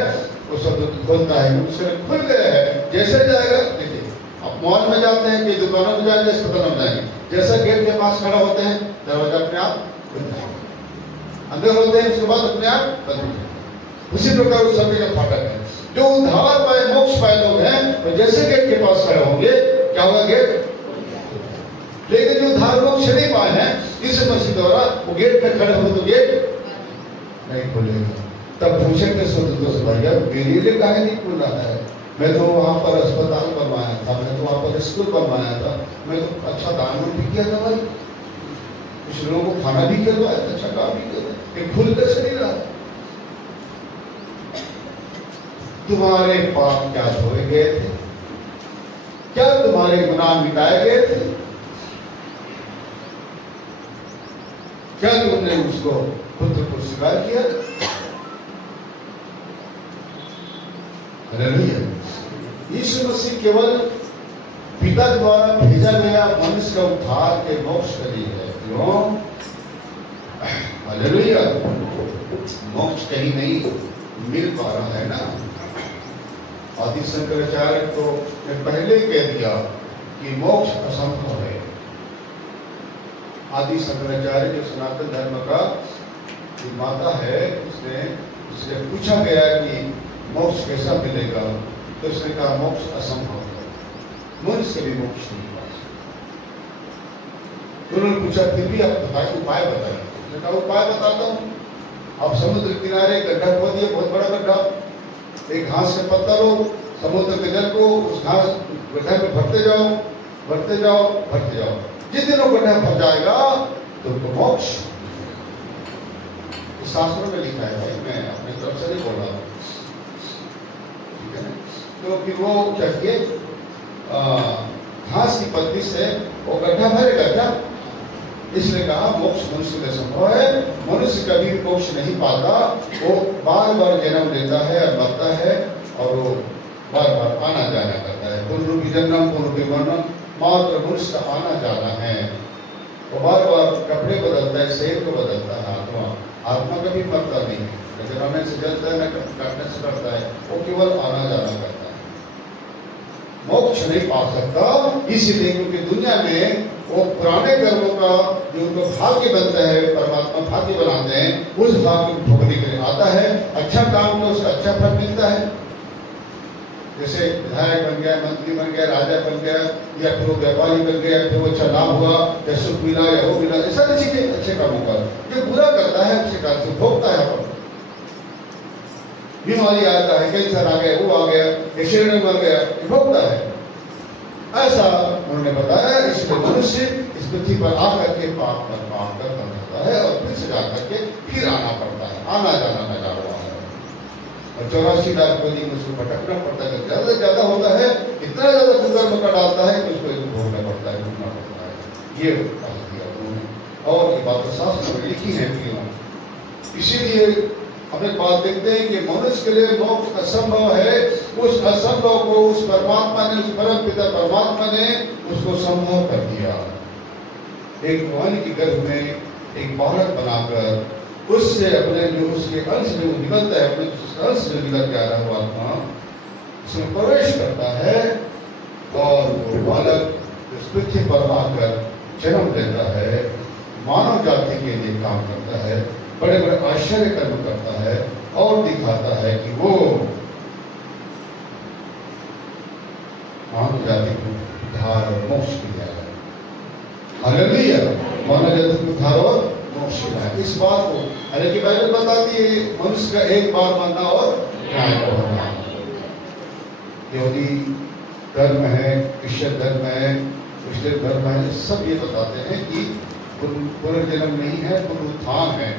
वो सब खुलता है। उसके लिए खुल गया है। जैसे जाएगा, देखिए आप मॉल में जाते हैं, कई दुकानों में जाएंगे, अस्पताल में जाएंगे, जैसा गेट के पास खड़ा होते हैं दरवाजा अपने आप खुलता है, अंदर होते हैं उसके बाद अपने आप बंद हो जाता है। उसी प्रकार उस समय का फाटक है। जो उद्धार पाए, मोक्ष पाए लोग हैं, तो जैसे गेट के पास खड़े होंगे क्या होगा? गेट। लेकिन जो उद्धार मोक्ष नहीं पाए हैं, इस मसीह द्वारा वो गेट पे खड़े हो तो गेट नहीं खुलेगा। तब पूछेंगे स्वतंत्र से, भैया मेरे लिए काहे नहीं खुल रहा है? मैं तो वहां पर अस्पताल बनवाया था, मैं तो वहां पर स्कूल बनवाया था, मैं तो अच्छा दान भी किया था भाई, कुछ लोगों को खाना भी खिलवाया था, अच्छा काम भी किया था, खुल कैसे नहीं रहा? तुम्हारे पाप क्या धोए गए थे? क्या तुम्हारे गुनाह मिटाए गए थे? क्या तुमने उसको पुत्र को स्वीकार किया? हालेलुया। यीशु मसीह केवल पिता द्वारा भेजा गया मनुष्य का उद्धार के मोक्ष के लिए है। क्यों? हालेलुया। मोक्ष कहीं नहीं मिल पा रहा है ना। आदि शंकराचार्य को ने पहले कह दिया कि मोक्ष असंभव है। आदि शंकराचार्य जो सनातन धर्म का माता है, उससे पूछा गया कि मोक्ष कैसा मिलेगा, तो उसने कहा मोक्ष असंभव है, मनुष्य भी मोक्ष नहीं पा सकता। उन्होंने पूछा फिर भी आप बताइए, उपाय बताइए। उसने कहा उपाय बताता हूँ। आप समुद्र किनारे गड्ढा खोदिए, बहुत बड़ा गड्ढा, एक घास का पत्ता लो, समुद्र के जल को उस घास गड्ढा में भरते जाओ, भरते जाओ, भरते जाओ। जिस दिन वो गड्ढा भर जाएगा तो उनको मोक्ष। शास्त्रों में लिखा है भाई, मैं अपनी तरफ से नहीं बोल रहा हूँ, ठीक है ना। तो फिर वो चाहिए घास की पत्ती से वो गड्ढा भरेगा क्या? इसलिए कहा मोक्ष मनुष्य में संभव है। मनुष्य कभी भी मोक्ष नहीं पाता, वो बार बार जन्म लेता है और मरता है और वो बार बार आना जाना करता है। पुनरुपि जन्म पुनरुपि मरणम, मात्र मनुष्य का आना जाना है। वो बार बार कपड़े बदलता है, शरीर को बदलता है। आत्मा कभी मरता नहीं है, न जलाने से जलता है न काटने से करता है, वो केवल आना जाना करता है। मोक्ष नहीं पा सकता इसीलिए क्योंकि दुनिया में वो पुराने कर्मों का जो उनको भाग्य बनता है, परमात्मा भाग्य बनाते हैं, उस भाग्य को भोगने के लिए आता है। अच्छा काम तो उसका अच्छा फल मिलता है। जैसे विधायक बन गया, मंत्री बन गया, राजा बन गया, या फिर वो व्यापारी बन गया, फिर वो अच्छा लाभ हुआ या सुख मिला या वो मिला, ऐसा नहीं चीजें अच्छे कामों का। जो बुरा करता है अच्छे काम से भोगता है। बीमारी आता है, कैंसर आ गया, वो आ गया, एक्सीडेंट में मर गया, भोगता है। ऐसा उन्होंने बताया। इसलिए मनुष्य इस पृथ्वी पर आकर के पाप करता रहता है और फिर से जाकर के फिर आना पड़ता है। आना जाना लगा हुआ है और 84 लाख बदी में उसको भटकना पड़ता है। ज्यादा से ज्यादा होता है, इतना ज्यादा कुकर्म का डालता है कि उसको भोगना पड़ता है, भोगना पड़ता है। ये किया उन्होंने और ये बात शास्त्र में लिखी है। इसीलिए हम एक बात देखते हैं कि मनुष्य के लिए मोक्ष असंभव है। उस असंभव को उस परमात्मा ने, उस परम पिता परमात्मा ने उसको संभव कर दिया। एक भगवान के गर्भ में एक बालक बनाकर उससे अपने जो उसके अंश में वो निकलता है, अपने उसके अंश में निकल के आ रहा हुआ आत्मा उसमें प्रवेश करता है और वो बालक उस पृथ्वी पर आकर जन्म लेता है, मानव जाति के लिए काम करता है, बड़े बड़े आश्चर्य कर्म करता है और दिखाता है कि वो मानव जाति को उद्धार और मोक्ष की है। हालेलुया। मानव जाति को उद्धार और मोक्ष की है। इस बात को हालांकि बाइबल बताती है मनुष्य का एक बार मरना और न्याय को होना। यहूदी धर्म है, क्रिश्चियन धर्म है, मुस्लिम धर्म है, सब ये बताते हैं कि पुनर्जन्म नहीं है, पुनरुत्थान है।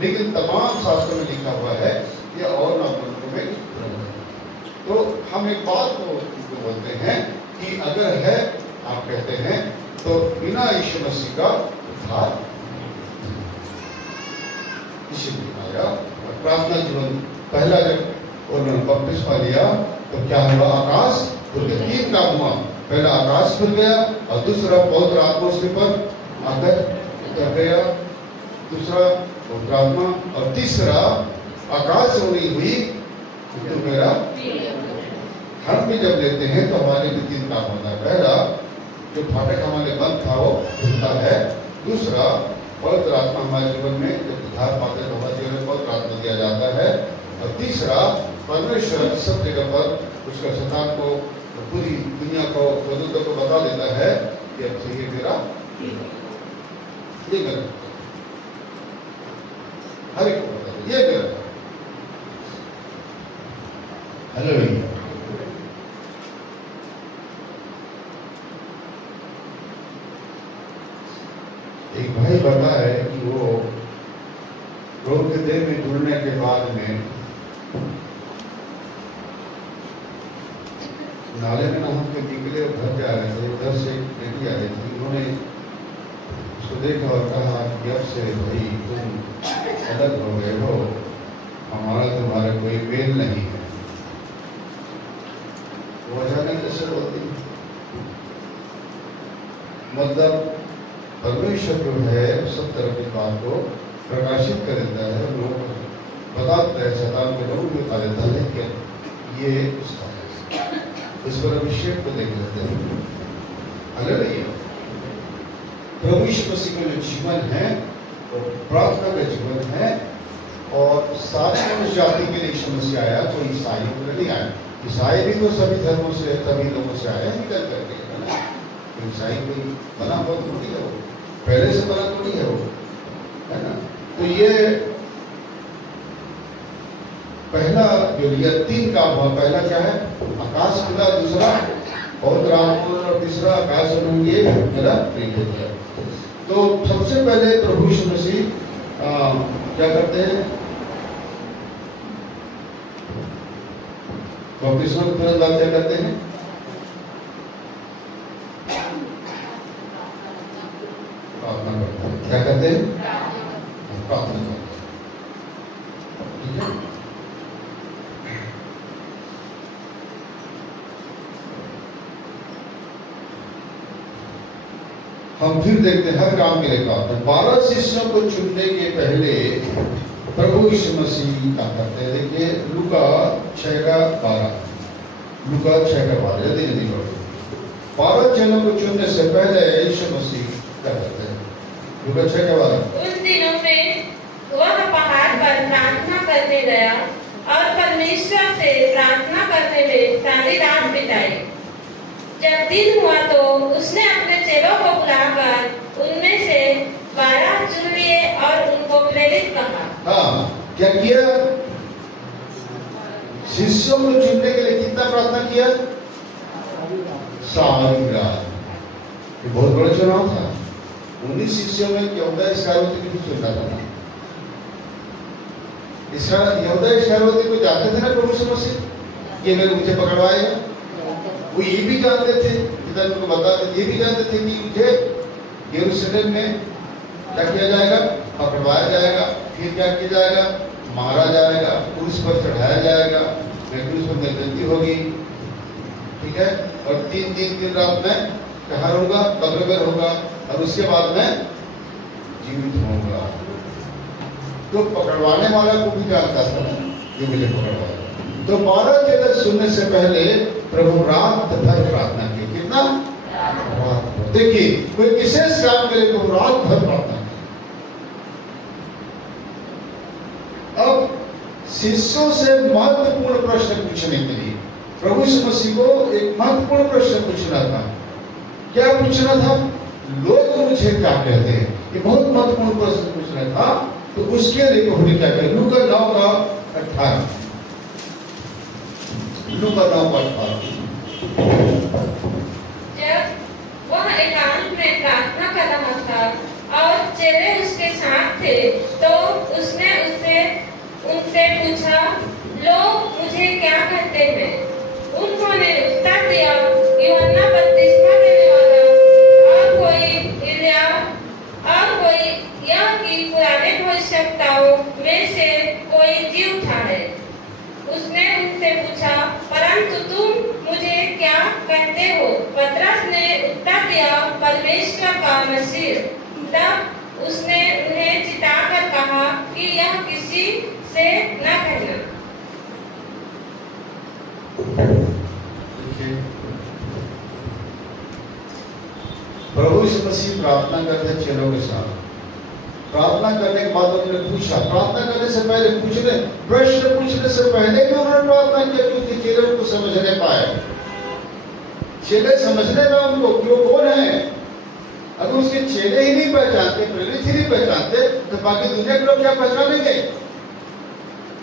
लेकिन तमाम शास्त्रों में लिखा हुआ है कि और नामों में। तो हम एक बात को बोलते हैं कि अगर है, आप कहते हैं, तो बिना यीशु मसीह का उद्धार आया। और प्रार्थना जीवन पहला जब उन्होंने बपतिस्मा लिया तो क्या हुआ? आकाश खुल गया। 3 काम हुआ। पहला आकाश खुल गया और दूसरा पवित्र आत्मा उसके पर आकर उतर गया, दूसरा पवित्र आत्मा, और तीसरा आकाश से हुई तो मेरा। हम भी जब लेते हैं तो हमारे भी 3 काम होता है। पहला जो फाटक हमारे बंद था वो खुलता है, दूसरा पवित्र आत्मा हमारे जीवन में जब उद्धार पाते हैं तो हमारे जीवन में पवित्र आत्मा दिया जाता है, और तीसरा परमेश्वर सब जगह पर उसका शैतान को, पूरी दुनिया को, स्वतंत्र को बता देता है कि अब से ये मेरा, ये मेरा, हर एक को बता दो ये मेरा। हालेलुया। एक भाई बता है कि वो प्रभु के देह में जुड़ने के बाद में नाले में नहा के निकले और घर जा रहे थे। घर से एक बेटी आ रही थी, उन्होंने उसको देखा और कहा कि अब से भाई तुम अलग हो गए हो, हमारा तुम्हारा कोई मेल नहीं है। वो अचानक कैसे होती, मतलब परमेश्वर जो है सब तरह की बात को प्रकाशित कर देता है, लोगों को बताता है, शैतान को लोग भी बता देता है कि ये उसका है। इस पर अभिषेक को देख लेते हैं। हालेलुया। प्रभु यीशु मसीह का जो जीवन है वो प्रार्थना का जीवन है, और सारी मनुष्य जाति के लिए यीशु मसीह आया, कोई ईसाई को नहीं आया। ईसाई भी तो सभी धर्मों से, सभी लोगों से आया निकल करके, है ना। तो ईसाई कोई बना हुआ तो नहीं है, वो पहले से बना तो नहीं है वो, है ना। तो ये पहला जो लिया 3 काम हुआ। पहला क्या है? आकाश खुला, दूसरा पवित्र आत्मा, और तीसरा आकाश ये मेरा प्रिय हो गया। तो सबसे पहले प्रभु यीशु मसीह क्या करते हैं? बपतिस्मा के तुरंत बाद क्या करते हैं? प्रार्थना करते हैं। क्या कहते हैं? प्रार्थना करते हैं। ठीक है? हम फिर देखते हैं हर काम के लिए प्रार्थना। 12 शिष्यों को चुनने के पहले प्रभु यीशु मसीह क्या करते हैं? देखिए लूका 6:12, लूका 6:12, जल्दी जल्दी पढ़ो। 12 जनों को चुनने से पहले यीशु मसीह क्या करते हैं? लूका 6:12। उस दिनों में वह पहाड़ पर प्रार्थना करने गया और परमेश्वर से प्रार्थना करने में सारी रात बिताई। जब दिन हुआ तो उसने अपने चेलों को बुलाकर उनमें से 12 चुन लिए और उनको प्रेरित कहा। हाँ, क्या किया? शिष्यों को चुनने के लिए कितना प्रार्थना किया? सारी रात। ये बहुत बड़ा चुनाव था। 19 शिष्यों में यहूदा इस्करियोती को चुना था। यहूदा इस्करियोती को जानते थे ना प्रभु यीशु मसीह कि अगर मुझे पकड़वाएगा, वो ये भी जानते थे, पिता उनको बताते थे, ये भी जानते थे कि मुझे यरूशलेम में क्या किया जाएगा? पकड़वाया जाएगा, फिर क्या किया जाएगा? मारा जाएगा, क्रूस पर चढ़ाया जाएगा, क्रूस पर निर्गति होगी, ठीक है, और 3 दिन 3 रात में कहाँ रहूंगा? कब्र में रहूंगा, और उसके बाद में जीवित होऊंगा। तो पकड़वाने वाला को भी जानता था ये मुझे पकड़वाएगा। तो 12 चेले सुनने से पहले प्रभु रात भर प्रार्थना की। कितना? रात भर। देखिए कोई विशेष काम के लिए प्रभु रात भर प्रार्थना की। अब शिष्यों से महत्वपूर्ण प्रश्न पूछने के लिए प्रभु यीशु मसीह को एक महत्वपूर्ण प्रश्न पूछना था। क्या पूछना था? लोग मुझे क्या कहते हैं? ये बहुत महत्वपूर्ण प्रश्न पूछना था। तो उसके लिए प्रभु ने क्या किया? लूका 9:18, लूका 9:18। जब वह एकांत में प्रार्थना कर रहा था और चेले उसके साथ थे, तो उसने उनसे पूछा, लोग मुझे क्या कहते हैं? उन्होंने उत्तर दिया, यूहन्ना बपतिस्मा देने वाला, और कोई एलिया, और कोई यह कि पुराने भविष्यवक्ताओं में से कोई जी उठा है। उसने उनसे पूछा, परंतु तुम मुझे क्या कहते हो? पतरस ने उत्तर दिया, परमेश्वर का मसीह। तब उसने उन्हें चिताकर कहा कि यह किसी से न कहना। प्रभु यीशु मसीह प्रार्थना करते चेलों के साथ। प्रार्थना करने के बाद उन्होंने पूछा, प्रार्थना करने से पहले प्रश्न पूछने से पहले भी उन्होंने प्रार्थना किया, क्योंकि चेले उनको समझने पाए। चेले समझने में उनको कि वो कौन है। अगर उसके चेले ही नहीं पहचानते, प्रेरित ही नहीं पहचानते, तो बाकी दुनिया के लोग क्या पहचानेंगे?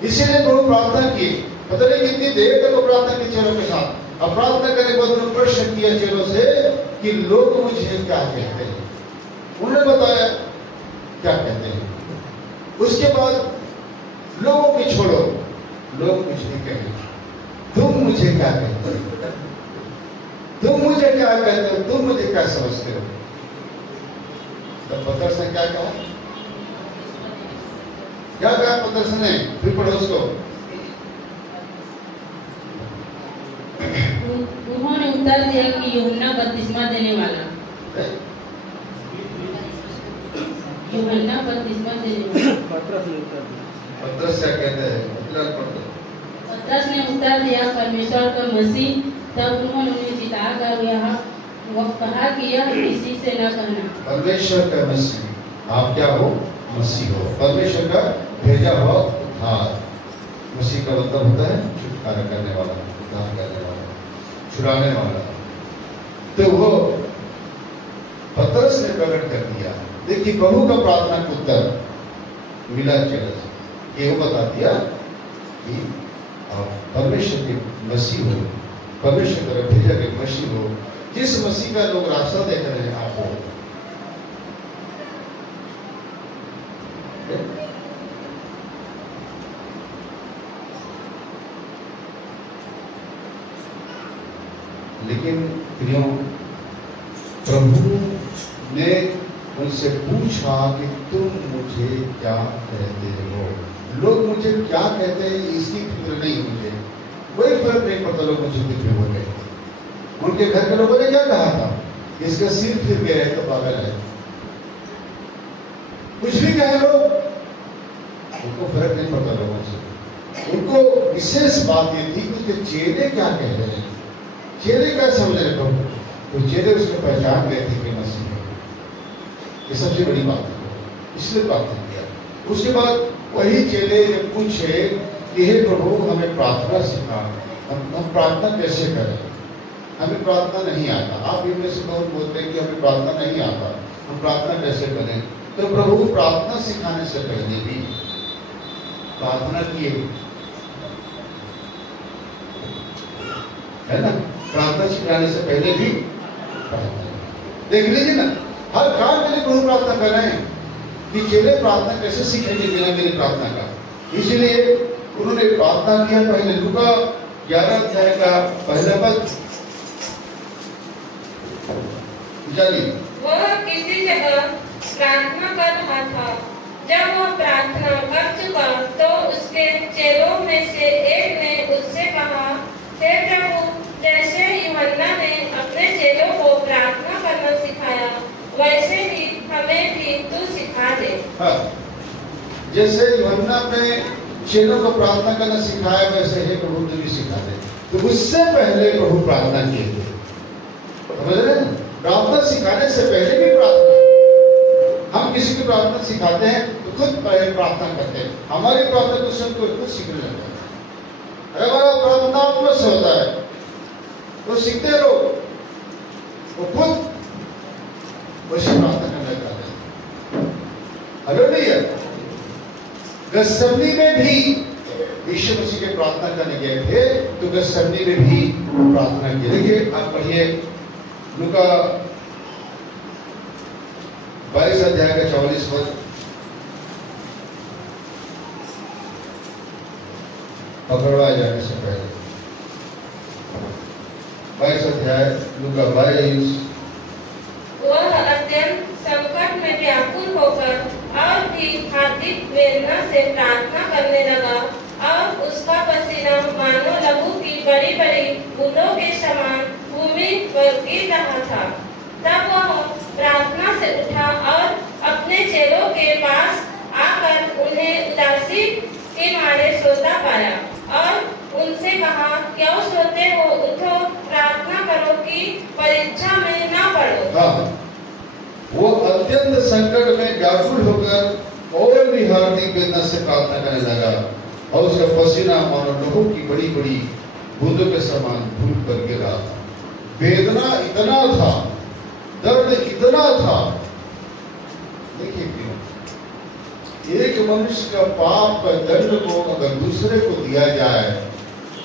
इसीलिए प्रभु प्रार्थना की। पता नहीं कितनी देर तक वो प्रार्थना की चेलों के साथ। अब प्रार्थना करने के बाद उन्होंने प्रश्न किया चेलों से कि लोग मुझे क्या कहते हैं? उन्होंने बताया क्या कहते हैं। उसके बाद लोगों की छोड़ो, लोग मुझे कहें, तुम मुझे क्या कहते हो? तुम मुझे क्या कहते हो? तुम मुझे क्या समझते हो? तब पतरस ने क्या कहा? क्या कहा पतरस ने? फिर पढ़ो उसको। उन्होंने उत्तर दिया कि यूहन्ना बपतिस्मा देने वाला। यूहन्ना बपतिस्मा देने वाला। पतरस क्या कहते हैं? पतरस ने उत्तर दिया, परमेश्वर का मसीह। तब उन्होंने उन्हें चिताकर वह कहा कि यह किसी से न कहना। परमेश्वर का मसीह, आप क्या हो? मसीह हो, परमेश्वर का भेजा हुआ उद्धार। मसीह का मतलब होता है छुटकारा करने वाला, उद्धार करने वाला, छुड़ाने वाला। तो वो पतरस ने प्रकट कर दिया। देखिए प्रभु का प्रार्थना का उत्तर मिला चेले ये बता दिया कि आप परमेश्वर के मसीह हो, परमेश्वर द्वारा भेजा गए मसीह हो, जिस मसीह का लोग रास्ता देख रहे हैं आप हो। लेकिन प्रियो, प्रभु ने उनसे पूछा कि तुम मुझे क्या कहते हो। लोग मुझे क्या कहते हैं इसकी फिक्र नहीं, मुझे कोई फर्क नहीं पड़ता लोग मुझे कुछ भी बोले। उनके घर के लोगों ने क्या कहा था, इसका सिर फिर गया है तो पागल है, कुछ भी कहे लोग, उनको फर्क नहीं पड़ता लोगों से। उनको विशेष बात ये थी कि उसके चेले क्या कह रहे हैं, चेले क्या समझ रहे प्रभु, तो चेले उसको पहचान गए थे कि मसीह है। ये सबसे बड़ी बात है, इसलिए प्रार्थना किया। उसके बाद वही चेले जब पूछे कि हे प्रभु हमें प्रार्थना सिखा, हम प्रार्थना कैसे करें, हमें प्रार्थना नहीं आता। आप इनमें से बहुत बोलते हैं कि हमें प्रार्थना नहीं आता, हम प्रार्थना कैसे करें। तो प्रभु प्रार्थना सिखाने से पहले भी प्रार्थना किए, है ना, प्रार्थना सिखाने से पहले भी प्रार्थना। देख लीजिए ना, हर काम के लिए प्रभु प्रार्थना कर रहे हैं कि चेले प्रार्थना कैसे सीखेंगे बिना मेरी प्रार्थना का। इसलिए उन्होंने प्रार्थना किया। पहले लूका 11 अध्याय का पहला पद जानिए। वह किसी जगह प्रार्थना कर रहा था। जब वह प्रार्थना कर चुका तो उसके चेलों में से एक ने उससे कहा, हे प्रभु, जैसे यूहन्ना ने अपने चेलों को प्रार्थना करना सिखाया, वैसे ही हमें भी तू सिखा दे। हाँ, जैसे यूहन्ना अपने चेलों को प्रार्थना करना सिखाया, वैसे ही प्रभु तू भी सिखा दे। तो उससे पहले प्रभु प्रार्थना किए थे, समझ रहे हैं? प्रार्थना सिखाने से पहले भी प्रार्थना। हम किसी को प्रार्थना सिखाते हैं तो खुद पहले प्रार्थना करते हैं। हमारी प्रार्थना को सुन को खुद सीखने लगता है। अगर हमारा प्रार्थना आत्मा से होता है तो सीखते लोग वो खुद वैसे प्रार्थना करने जाते हैं। हालेलुया। गसमनी में भी यीशु मसीह के प्रार्थना करने गए थे, तो गसमनी में भी प्रार्थना की। देखिए आप पढ़िए लूका 22 अध्याय का 44 पद। पकड़वाए जाने से पहले 22 अध्याय लूका 22। वह अत्यंत संकट में व्याकुल होकर और भी हार्दिक वेदना से प्रार्थना करने लगा, और उसका पसीना मानो लहू की बड़ी बड़ी बूंदों के समान भूमि पर गिर रहा था। तब वह प्रार्थना से उठा और अपने चेलों के पास आकर उन्हें उदासी के मारे सोता पाया और उनसे कहा, क्यों सोते हो, उठो, प्रार्थना करो कि परीक्षा में ना पड़ो। हाँ, वो अत्यंत संकट में व्याकुल होकर और भी हार्दिक वेदना से प्रार्थना करने लगा, और उसका पसीना मानो लहू की बड़ी बड़ी बूंदों के समान भूमि पर गिरा। वेदना इतना था, दर्द इतना था। देखिए क्यों, एक मनुष्य का पाप का दंड को अगर दूसरे को दिया जाए,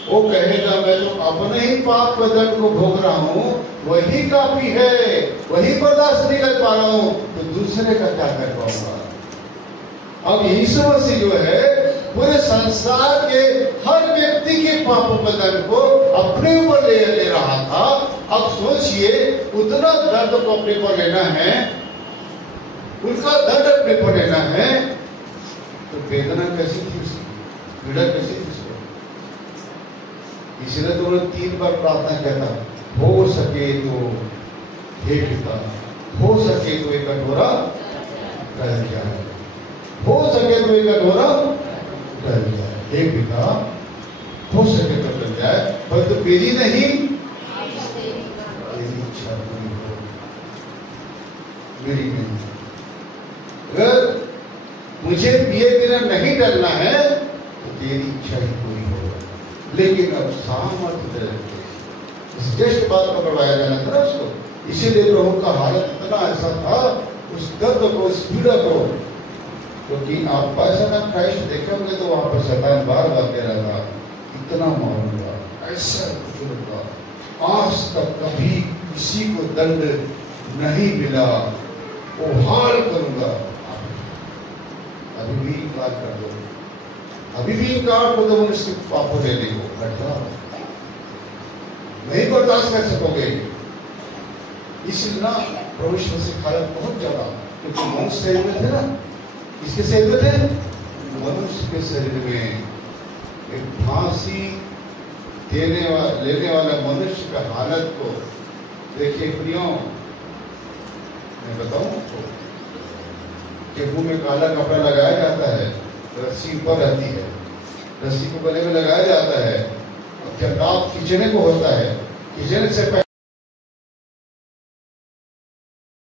वो कहेगा मैं तो अपने ही पाप का दंड को भोग रहा हूँ, वही काफी है, वही बर्दाश्त नहीं कर पा रहा हूँ, तो दूसरे का क्या कर पाऊंगा। अब यीशु मसीह जो है पूरे संसार के हर व्यक्ति के पापों का दंड को अपने ऊपर ले रहा था। अब सोचिए, उतना दर्द को अपने पर लेना है, उनका दर्द अपने पर लेना है, तो वेदना कैसी थी उसकी, पीड़ा कैसी थी उसको। इसलिए तो उन्होंने 3 बार प्रार्थना किया था, हो सके तो हे पिता, हो सके तो एक कटोरा टल जाए, हो सके तो एक कटोरा टल जाए, हे पिता, हो सके तो टल जाए, पर तो मेरी नहीं तेरी इच्छा पूरी हो, मेरी नहीं। अगर मुझे पिए बिना नहीं डरना है तो तेरी इच्छा ही पूरी हो, लेकिन अब सामर्थ्य जस्ट बात को बढ़ाया जाना था ना उसको। इसीलिए प्रभु का हालत इतना ऐसा था, उस दर्द को, उस पीड़ा को, क्योंकि आप ऐसा ना क्राइस्ट देखे होंगे तो वहां पर शैतान बार बार कह रहा था, इतना मारूंगा, ऐसा कुछ होगा, आज तक कभी किसी को दंड नहीं मिला, वो हाल करूंगा। अभी भी इनकार कर दो, अभी भी इनकार कर दो मनुष्य पापों देने को, नहीं बर्दाश्त कर सकोगे। इसलिए ना प्रभु यीशु मसीह की हालत बहुत ज्यादा क्योंकि मनुष्य शरीर में थे ना, किसके शरीर में थे? मनुष्य के शरीर में। एक फांसी लेने वाला मनुष्य का हालत को देखिए प्रियो, मैं बताऊं आपको कि मुंह में काला कपड़ा लगाया जाता है, रस्सी ऊपर रहती है, रस्सी को गले में लगाया जाता है, और जब रात खींचने को होता है, खींचने से